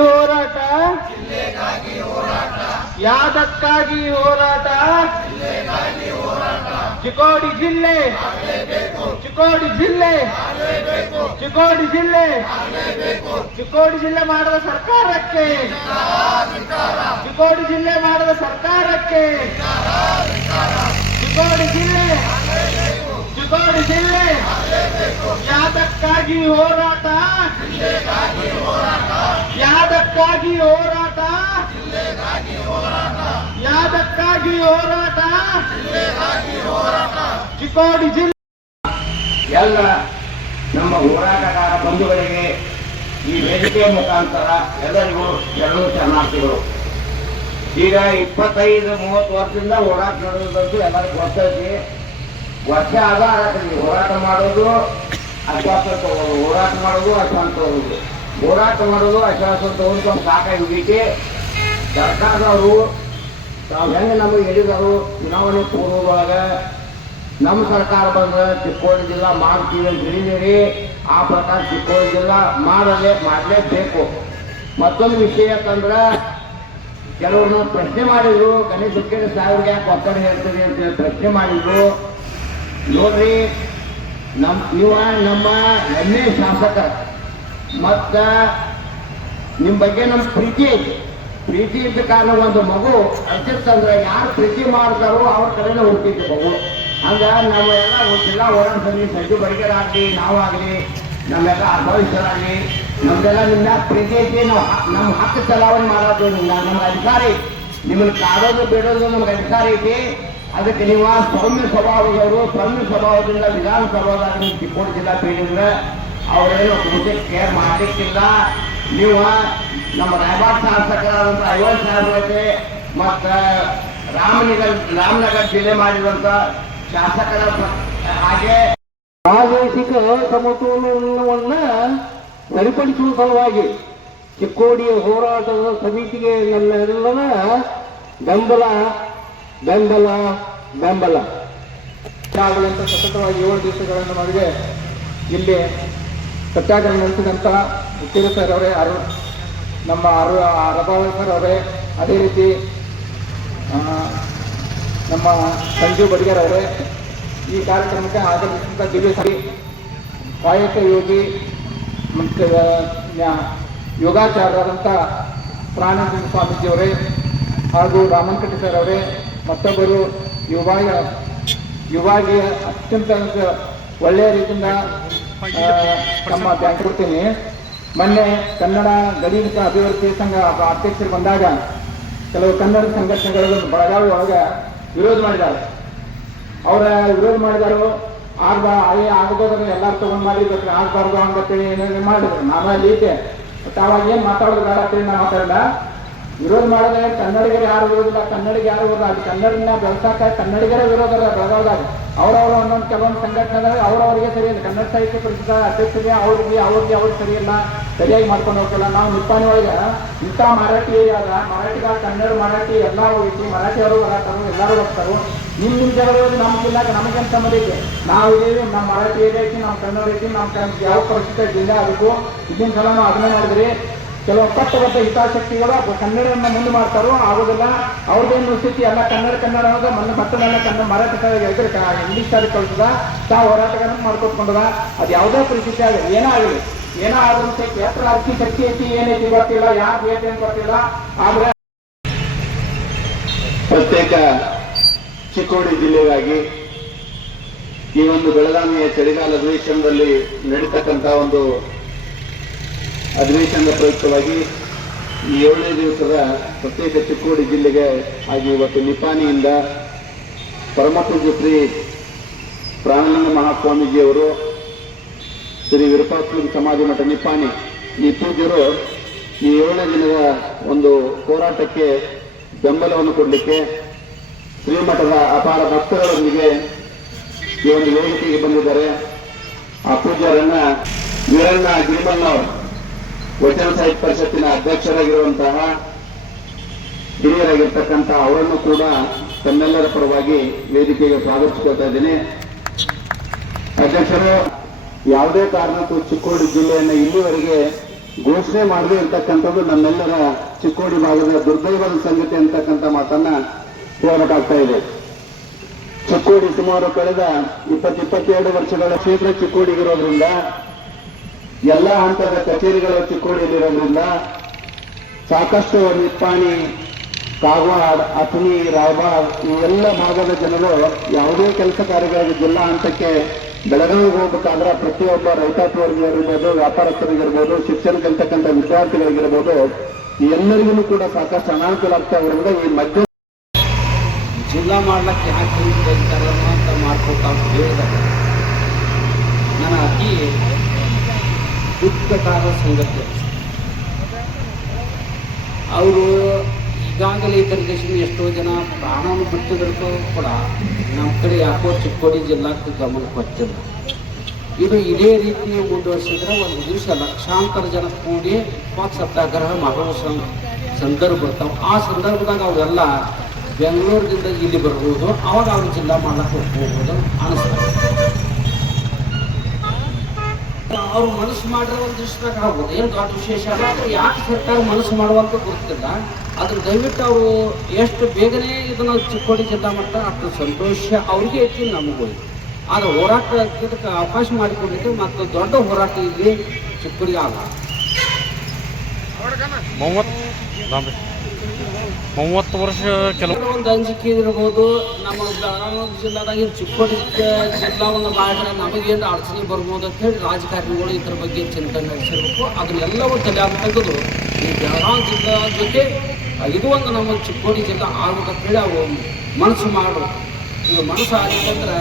ಹೋರಾಟ, ಯಾದಕ್ಕಾಗಿ ಹೋರಾಟ, ಚಿಕ್ಕೋಡಿ ಜಿಲ್ಲೆ, ಚಿಕ್ಕೋಡಿ ಜಿಲ್ಲೆ, ಚಿಕ್ಕೋಡಿ ಜಿಲ್ಲೆ, ಚಿಕ್ಕೋಡಿ ಜಿಲ್ಲೆ ಮಾಡದ ಸರ್ಕಾರಕ್ಕೆ, ಚಿಕ್ಕೋಡಿ ಜಿಲ್ಲೆ ಮಾಡದ ಸರ್ಕಾರಕ್ಕೆ, ಚಿಕ್ಕೋಡಿ ಜಿಲ್ಲೆ, ಚಿಕ್ಕೋಡಿ ಜಿಲ್ಲೆ, ಯಾದಕ್ಕಾಗಿ ಹೋರಾಟ, ಯಾದಕ್ಕಾಗಿ ಹೋರಾಟ, ಯಾದಕ್ಕಾಗಿ ಹೋರಾಟ, ಚಿಕ್ಕೋಡಿ ಜಿಲ್ಲೆ. ಎಲ್ಲ ನಮ್ಮ ಹೋರಾಟಗಾರ ಬಂಧುಗಳಿಗೆ ಈ ವೇದಿಕೆ ಮುಖಾಂತರ ಎಲ್ಲರಿಗೂ ಎರಡು ಶರಣಾರ್ಥಿಗಳು. ಈಗ 25-30 ವರ್ಷದಿಂದ ಹೋರಾಟ ನಡೆದಂತೂ ಎಲ್ಲರಿಗೂ ಗೊತ್ತೈತಿ. ವರ್ಷ ಆಧಾರದಲ್ಲಿ ಹೋರಾಟ ಮಾಡೋದು, ಆಶ್ವಾಸನೆ ತಗೋದು, ಹೋರಾಟ ಮಾಡೋದು, ಆಶ್ವಾಸನೆ ತಗೋದು, ಹೋರಾಟ ಮಾಡೋದು, ಆಶ್ವಾಸನೆ ತಗೋದು ನಮ್ಮ ಸಾಕಾಗಿ ಹೋಗಿಕ್ಕೆ ಸರ್ಕಾರದವರು ತಾವು ಹೆಂಗೆ ನಮಗೆ ಹೇಳಿದರು ಚುನಾವಣೆ ಪೂರ್ವದೊಳಗೆ ನಮ್ಮ ಸರ್ಕಾರ ಬಂದ್ರೆ ಚಿಕ್ಕೋಡಿ ಜಿಲ್ಲಾ ಮಾಡ್ತೀವಿ ಅಂತ ಹೇಳಿದಿರಿ. ಆ ಪ್ರಕಾರ ಚಿಕ್ಕೋಡಿ ಜಿಲ್ಲಾ ಮಾಡಲೇಬೇಕು. ಮತ್ತೊಂದು ವಿಷಯ ಅಂತಂದ್ರೆ ಕೆಲವ್ರನ್ನ ಪ್ರಶ್ನೆ ಮಾಡಿದ್ರು, ಗಣೇಶ ಹುಕ್ಕೇರಿ ಸಾಹೇಬ್ರಿಗೆ ಯಾಕೆ ಒತ್ತಡ ಹೇಳ್ತೀರಿ ಅಂತ ಪ್ರಶ್ನೆ ಮಾಡಿದ್ರು. ನೋಡ್ರಿ, ನೀವು ನಮ್ಮ ಹೆಮ್ಮೆ ಶಾಸಕ, ಮತ್ತ ನಿಮ್ಮ ಬಗ್ಗೆ ನಮ್ಮ ಪ್ರೀತಿ ಐತಿ. ಪ್ರೀತಿ ಇದ್ದ ಕಾರಣ ಒಂದು ಮಗು ಅರ್ಜಿತ್ತಂದ್ರೆ ಯಾರು ಪ್ರೀತಿ ಮಾಡ್ತಾರೋ ಅವ್ರ ಕಡೆನೇ ಹುಟ್ಟಿದ್ದು ಮಗು. ಹಂಗ ನಾವೆಲ್ಲ ಜಿಲ್ಲಾ ಹೋರಾಟ ಸಮಿತಿ ಸಂಜು ಬಡಿಗೆರಾಗಲಿ, ನಾವಾಗಲಿ, ನಮ್ಮೆಲ್ಲ ಅನುಭವಿಸರಾಗಲಿ, ನಮ್ದೆಲ್ಲ ನಿಮ್ದ ಪ್ರೀತಿ ಐತಿ. ನಾವು ನಮ್ಮ ಹಕ್ಕು ಚಲಾವಣೆ ಮಾಡೋದು ನಮ್ಗೆ ಅಧಿಕಾರ ಐತಿ. ನಿಮ್ಮನ್ನು ಕಾಡೋದು ಬಿಡೋದು ನಮ್ಗೆ ಅಧಿಕಾರ ಐತಿ. ಅದಕ್ಕೆ ನೀವು ಸೌಮ್ಯ ಸ್ವಭಾವದವರು, ಸೌಮ್ಯ ಸ್ವಭಾವದಿಂದ ವಿಧಾನಸಭಾದಾಗ ಚಿಕ್ಕೋಡಿ ಜಿಲ್ಲಾ ಪೀಡಿದ್ರೆ ಅವರೇನು ಬಹುತೇಕ ಕೇರ್ ಮಾಡಲಿಕ್ಕಿಲ್ಲ. ನೀವು ನಮ್ಮ ರಾಯಬಾಗ್ ಶಾಸಕರಾದಂಥ 50 ಸಾಹೇಬ್ರಿಗೆ ಮತ್ತು ರಾಮನಗರ ಜಿಲ್ಲೆ ಮಾಡಿದಂಥ ಶಾಸಕರ ಹಾಗೆ ಪ್ರಾದೇಶಿಕ ಸಮತೋಲನವನ್ನ ಸರಿಪಡಿಸುವ ಸಲುವಾಗಿ ಚಿಕ್ಕೋಡಿಯ ಹೋರಾಟದ ಸಮಿತಿಗೆ ನಮ್ಮೆಲ್ಲರ ಬೆಂಬಲ ಬೆಂಬಲ ಬೆಂಬಲ ಆಗಲಂತ ಸತತವಾಗಿ 7 ದಿವಸಗಳನ್ನು ನಮಗೆ ಇಲ್ಲಿ ಸತ್ಯಾಗ್ರಹ ನಡೆಸಿದಂಥ ಹುಕ್ಕೇರಿ ಸರ್ ಅವರೇ, ನಮ್ಮ ರಬಾವಳಿ ಸರ್ ಅವರೇ, ಅದೇ ರೀತಿ ನಮ್ಮ ಸಂಜು ಬಡಿಗೇರ್ ಅವರೇ, ಈ ಕಾರ್ಯಕ್ರಮಕ್ಕೆ ಆಗಮಿಸಿದಂಥ ದಿವ್ಯಶ್ರೀ ಕಾಯಕ ಯೋಗಿ ಮತ್ತು ಯೋಗಾಚಾರ್ಯರಾದಂಥ ಪ್ರಾಣಾನಂದ ಸ್ವಾಮೀಜಿಯವರೇ ಹಾಗೂ ರಾಮನ್ಕಟ್ಟಿ ಸರ್ ಅವರೇ, ಮತ್ತೊಬ್ಬರು ಯುವಾಗಿ ಅತ್ಯಂತ ಒಳ್ಳೆಯ ರೀತಿಯಿಂದ ನಮ್ಮ ಬ್ಯಾಂಕ್ ಕೊಡ್ತೀನಿ. ಮೊನ್ನೆ ಕನ್ನಡ ಗಡಿಮುಖ ಅಭಿವೃದ್ಧಿ ಸಂಘ ಅಧ್ಯಕ್ಷರು ಬಂದಾಗ ಕೆಲವು ಕನ್ನಡ ಸಂಘಟನೆಗಳು ಬೆಳಗಾವಿ ಒಳಗೆ ವಿರೋಧ ಮಾಡಿದ್ದಾರೆ. ಅವರ ವಿರೋಧ ಮಾಡಿದಾರು ಆಗಬೋದ್ರೆ ಎಲ್ಲರೂ ತಗೊಂಡ್ ಮಾಡಿದ್ರೆ ಆಗ್ಬಾರ್ದು ಹಂಗತ್ತೇಳಿ ಏನೇನು ಮಾಡಿದ್ರು. ನಾನು ಅಲ್ಲಿ ಇದ್ದೆ, ಬಟ್ ಅವಾಗ ಏನು ಮಾತಾಡೋದು ಬೇಡ ಅಂತೇಳಿ ನಾವು ಮಾತಾಡಲ್ಲ. ವಿರೋಧ ಮಾಡಿದ್ರೆ ಕನ್ನಡಿಗರು ಯಾರು ವಿರೋಧಿಲ್ಲ, ಕನ್ನಡಿಗ ಯಾರು ವಿರೋಧ, ಅದು ಕನ್ನಡನ ಬೆಳೆಸಾಕ ಕನ್ನಡಿಗರೇ ವಿರೋಧ ಬೆಳಗಾವದಾಗ. ಅವರವರು ಒಂದೊಂದು ಕೆಲವೊಂದು ಸಂಘಟನೆ ಅವರವರಿಗೆ ಸರಿ ಇಲ್ಲ. ಕನ್ನಡ ಸಾಹಿತ್ಯ ಪರಿಷತ್ ಅಧ್ಯಕ್ಷರಿಗೆ ಅವ್ರಿಗೆ ಸರಿಯಿಲ್ಲ, ಸರಿಯಾಗಿ ಮಾಡ್ಕೊಂಡು ಹೋಗ್ತಿಲ್ಲ. ನಾವು ನಿಪ್ಪಾಣಿ ಒಳಗೆ ಇಂಥ ಮರಾಠಿ ಏರಿಯಾದ ಮರಾಠಿಗ ಕನ್ನಡ ಮರಾಠಿ ಎಲ್ಲ ಹೋಗಿತ್ತು, ಮರಾಠಿಯವರು ಬರತ್ತಾರು, ಎಲ್ಲರೂ ಹೋಗ್ತಾರು. ನಿಮ್ಮ ಜಾಗದಲ್ಲಿ ನಮ್ಮ ಜಿಲ್ಲಾಗ ನಮಗೇನು ಸಂಬಂಧ ಐತಿ? ನಾವು ಇದ್ದೀವಿ, ನಮ್ಮ ಮರಾಠಿ ಏರಿಯಾ ಐತಿ, ನಮ್ಮ ಕನ್ನಡ ಐತಿ, ನಮ್ಮ ಯಾವ ಪರಿಸ್ಥಿತಿ ಜಿಲ್ಲೆ ಅದಕ್ಕೂ ಇದನ್ನ ಸಲ ನಾವು ಅದನ್ನೇ ಮಾಡಿದ್ರಿ. ಕೆಲವು ಪಟ್ಟಬದ್ಧ ಹಿತಾಸಕ್ತಿಗಳು ಕನ್ನಡವನ್ನು ಮುಂದೆ ಮಾಡ್ತಾರೋ ಆಗೋದಿಲ್ಲ. ಅವ್ರದ್ದೇನು ಸ್ಥಿತಿ ಎಲ್ಲ ಕನ್ನಡ ಅನ್ನೋದು ಮತ್ತೊಂದೆಲ್ಲ ಕನ್ನಡ ಮರಾಠಿ ಇಂಗ್ಲೀಷ್ ಸಾರಿ ಕಳಿಸದ ತಾವು ಹೋರಾಟಗಾರನ್ನು ಮಾಡ್ಕೊಟ್ಕೊಂಡದ. ಅದು ಯಾವುದೇ ಪರಿಸ್ಥಿತಿ ಆಗಲಿ, ಏನೋ ಆಗಲಿ, ಏನೋ ಆದ್ರೂ ಎಷ್ಟು ರಾಜಕೀಯ ಶಕ್ತಿ ಐತಿ ಏನೈತಿ ಗೊತ್ತಿಲ್ಲ, ಯಾರು ಬೇಕು ಅಂತ ಗೊತ್ತಿಲ್ಲ. ಆದ್ರೆ ಪ್ರತ್ಯೇಕ ಚಿಕ್ಕೋಡಿ ಜಿಲ್ಲೆಗಾಗಿ ಈ ಒಂದು ಬೆಳಗಾವಿಯ ಚಳಿಗಾಲ ಅಧಿವೇಶನದಲ್ಲಿ ನಡೀತಕ್ಕಂಥ ಒಂದು ಅಧಿವೇಶನದ ಪ್ರಯುಕ್ತವಾಗಿ ಈ 7ನೇ ದಿವಸದ ಪ್ರತ್ಯೇಕ ಚಿಕ್ಕೋಡಿ ಜಿಲ್ಲೆಗೆ ಹಾಗೆ ಇವತ್ತು ನಿಪ್ಪಾಣಿಯಿಂದ ಪರಮಪೂಜ್ಯ ಶ್ರೀ ಪ್ರಾಣಾನಂದ ಮಹಾಸ್ವಾಮೀಜಿಯವರು, ಶ್ರೀ ವಿರೂಪಾಕ್ಷ ಸಮಾಧಿ ಮಠ ನಿಪ್ಪಾಣಿ ಈ ಪೂಜ್ಯರು ಈ 7ನೇ ದಿನದ ಒಂದು ಹೋರಾಟಕ್ಕೆ ಬೆಂಬಲವನ್ನು ಕೊಡಲಿಕ್ಕೆ ಶ್ರೀಮಠದ ಅಪಾರ ಭಕ್ತರೊಂದಿಗೆ ಈ ಒಂದು ವೇದಿಕೆಗೆ ಬಂದಿದ್ದಾರೆ. ಆ ಪೂಜ್ಯರನ್ನ ವೀರಣ್ಣ ಗಿರಿಮಣ್ಣವರು ವಚನ ಸಾಹಿತ್ಯ ಪರಿಷತ್ತಿನ ಅಧ್ಯಕ್ಷರಾಗಿರುವಂತಹ ಹಿರಿಯರಾಗಿರ್ತಕ್ಕಂಥ ಅವರನ್ನು ಕೂಡ ತಮ್ಮೆಲ್ಲರ ಪರವಾಗಿ ವೇದಿಕೆಗೆ ಸ್ವಾಗತಿಸ್ಕೊಳ್ತಾ ಇದ್ದೀನಿ. ಅಧ್ಯಕ್ಷರು, ಯಾವುದೇ ಕಾರಣಕ್ಕೂ ಚಿಕ್ಕೋಡಿ ಜಿಲ್ಲೆಯನ್ನು ಇಲ್ಲಿವರೆಗೆ ಘೋಷಣೆ ಮಾಡದೇ ಇರ್ತಕ್ಕಂಥದ್ದು ನಮ್ಮೆಲ್ಲರ ಚಿಕ್ಕೋಡಿ ಭಾಗದ ದುರ್ದೈವದ ಸಂಗತಿ ಅಂತಕ್ಕಂಥ ಮಾತನ್ನ ಹೇಳಬೇಕಾಗ್ತಾ ಇದೆ. ಚಿಕ್ಕೋಡಿ ಸುಮಾರು ಕಳೆದ 22 ವರ್ಷಗಳ ಕ್ಷೇತ್ರ ಚಿಕ್ಕೋಡಿಗಿರೋದ್ರಿಂದ, ಎಲ್ಲ ಹಂತದ ಕಚೇರಿಗಳು ಚಿಕ್ಕೋಡಿಯಲ್ಲಿರೋದ್ರಿಂದ ಸಾಕಷ್ಟು ನಿಪ್ಪಾಣಿ, ಕಾಗವಾಡ, ಅಥಣಿ, ರಾಯಬಾಗ್ ಈ ಎಲ್ಲ ಭಾಗದ ಜನರು ಯಾವುದೇ ಕೆಲಸ ಕಾರ್ಯಗಳಿಗೆ ಜಿಲ್ಲಾ ಹಂತಕ್ಕೆ ಬೆಳಗಾವಿಗೆ ಹೋಗ್ಬೇಕಾದ್ರೆ ಪ್ರತಿಯೊಬ್ಬ ರೈತಾಪಿಯವರಿಗಿರ್ಬೋದು, ವ್ಯಾಪಾರಸ್ಥರಿಗಿರ್ಬೋದು, ಶಿಕ್ಷಣ ಕಲಿತಕ್ಕಂಥ ವಿದ್ಯಾರ್ಥಿಗಳಿಗಿರ್ಬೋದು, ಎಲ್ಲರಿಗೂ ಕೂಡ ಸಾಕಷ್ಟು ಅನಾನುಕೂಲ ಆಗ್ತಾ ಇರೋದ್ರಿಂದ ಈ ಮಧ್ಯ ಜಿಲ್ಲಾ ಮಾಡ್ಲಿಕ್ಕೆ ಯಾಕೆ ಅಂತ ಮಾಡ್ಕೊತ ಹೇಳಿದಾಗ ನನ್ನ ಅತಿ ದುಃಖಕರ ಸಂಗತಿ. ಅವರು ಈಗಾಗಲೇ ಇತರ ದೇಶದ ಎಷ್ಟೋ ಜನ ಪ್ರಾಣವನ್ನು ಬಿಟ್ಟಿದ್ರು ಕೂಡ ನಮ್ಮ ಕಡೆ ಯಾಕೋ ಚಿಕ್ಕೋಡಿ ಜಿಲ್ಲಾಕ್ಕೆ ಗಮನ ಕೊಟ್ಟಿಲ್ಲ. ಇದು ಇದೇ ರೀತಿ ಮುಂದುವರಿಸಿದ್ರೆ ಒಂದು ದಿವಸ ಲಕ್ಷಾಂತರ ಜನ ಕೂಡಿ ಉಪವಾಸ ಸತ್ಯಾಗ್ರಹ ಮಾಡುವ ಸಂದರ್ಭ ಬರ್ತಾವೆ. ಆ ಸಂದರ್ಭದಾಗ ಅವರೆಲ್ಲ ಬೆಂಗಳೂರಿನಿಂದ ಇಲ್ಲಿ ಬರ್ಬೋದು, ಅವಾಗ ಅವ್ರು ಜಿಲ್ಲಾ ಮಾಡ್ಲಿಕ್ಕೆ ಹೋಗ್ಬೋದು ಅನಿಸ್ತಾರೆ. ಅವ್ರು ಮನಸ್ಸು ಮಾಡಿರೋ ಒಂದು ದಿವಸದಾಗ ಆಗ್ಬೋದು, ಏನು ದೊಡ್ಡ ವಿಶೇಷ ಅಲ್ಲ. ಆದರೆ ಯಾಕೆ ಸರ್ಕಾರ ಮನಸ್ಸು ಮಾಡುವಂತ ಗೊತ್ತಿಲ್ಲ. ಅದ್ರ ದಯವಿಟ್ಟು ಅವರು ಎಷ್ಟು ಬೇಗನೆ ಇದನ್ನು ಚಿಕ್ಕೋಡಿ ಜಿಲ್ಲಾ ಮಾಡ್ತಾರೆ ಅಷ್ಟು ಸಂತೋಷ ಅವ್ರಿಗೆ ಐತಿ, ನಮಗೂ ಐತಿ. ಆದರೆ ಹೋರಾಟ ಇದಕ್ಕೆ ಅವಕಾಶ ಮಾಡಿಕೊಂಡಿದ್ದು ಮತ್ತು ದೊಡ್ಡ ಹೋರಾಟ ಇಲ್ಲಿ ಚಿಕ್ಕೋಡಿ ಆಗ 30 ವರ್ಷ ಕೆಲವು ಒಂದು ಅಂಜಿಕೆ ಇರ್ಬೋದು. ನಮ್ಮ ಬೆಳಗಾವಿ ಜಿಲ್ಲಾದಾಗ ಚಿಕ್ಕೋಡಿ ಜಿಲ್ಲಾವನ್ನು ಮಾಡಿದ್ರೆ ನಮಗೇನು ಅಡಚಣೆ ಬರ್ಬೋದು ಅಂತ ಹೇಳಿ ರಾಜಕಾರಣಿಗಳು ಇದ್ರ ಬಗ್ಗೆ ಚಿಂತನೆ ನಡೆಸಿರ್ಬೇಕು. ಅದನ್ನೆಲ್ಲವೂ ತಲೆ ತೆಗೆದು ಈ ಬೆಳಗಾವಿ ಜಿಲ್ಲಾ ಜೊತೆ ಇದು ಒಂದು ನಮ್ಮ ಚಿಕ್ಕೋಡಿ ಜಿಲ್ಲಾ ಆಗ್ಬೇಕಂತ ಹೇಳಿ ಅವು ಮನಸ್ಸು ಮಾಡು. ಇದು ಮನಸ್ಸು ಆಗಿತ್ತಂದ್ರೆ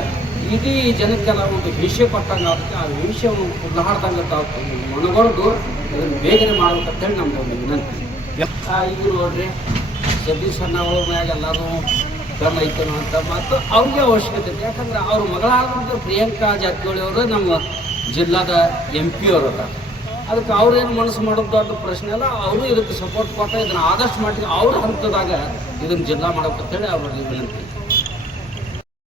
ಇಡೀ ಜನಕ್ಕೆಲ್ಲ ಒಂದು ವಿಷಯ ಕೊಟ್ಟಂಗೆ ಆಗುತ್ತೆ. ಆ ವಿಷಯವನ್ನು ಕುಲ್ಲಾಡ್ದಂಗೆ ತಾವು ಮನಗೊಳ್ದು ಇದನ್ನು ಬೇಗನೆ ಮಾಡ್ಬೇಕಂತೇಳಿ ನಮ್ದು ಒಂದು ವಿನಂತಿ. ಈಗ ನೋಡ್ರಿ ಸತೀಶ್ ಅಣ್ಣ ಅವ್ರ ಮ್ಯಾಗ ಎಲ್ಲರೂ ಕ್ರಮ ಐತನು ಅಂತ ಮತ್ತು ಅವ್ರಿಗೆ ಅವಶ್ಯಕತೆ ಇದೆ. ಯಾಕಂದ್ರೆ ಅವ್ರ ಮಗಳಾದಂಥ ಪ್ರಿಯಾಂಕಾ ಜಾರಕಿಹೊಳಿ ಅವರು ನಮ್ಮ ಜಿಲ್ಲಾದ MP ಅವರು ಅದ. ಅದಕ್ಕೆ ಅವ್ರೇನು ಮನಸ್ಸು ಮಾಡೋದು ದೊಡ್ಡ ಪ್ರಶ್ನೆ ಅಲ್ಲ. ಅವರು ಇದಕ್ಕೆ ಸಪೋರ್ಟ್ ಕೊಟ್ಟ ಇದನ್ನು ಆದಷ್ಟು ಮಟ್ಟಿಗೆ ಅವ್ರ ಹಂತದಾಗ ಇದನ್ನು ಜಿಲ್ಲಾ ಮಾಡ್ಬೇಕಂತೇಳಿ ಅವ್ರಿಗೆ ವಿನಂತಿ.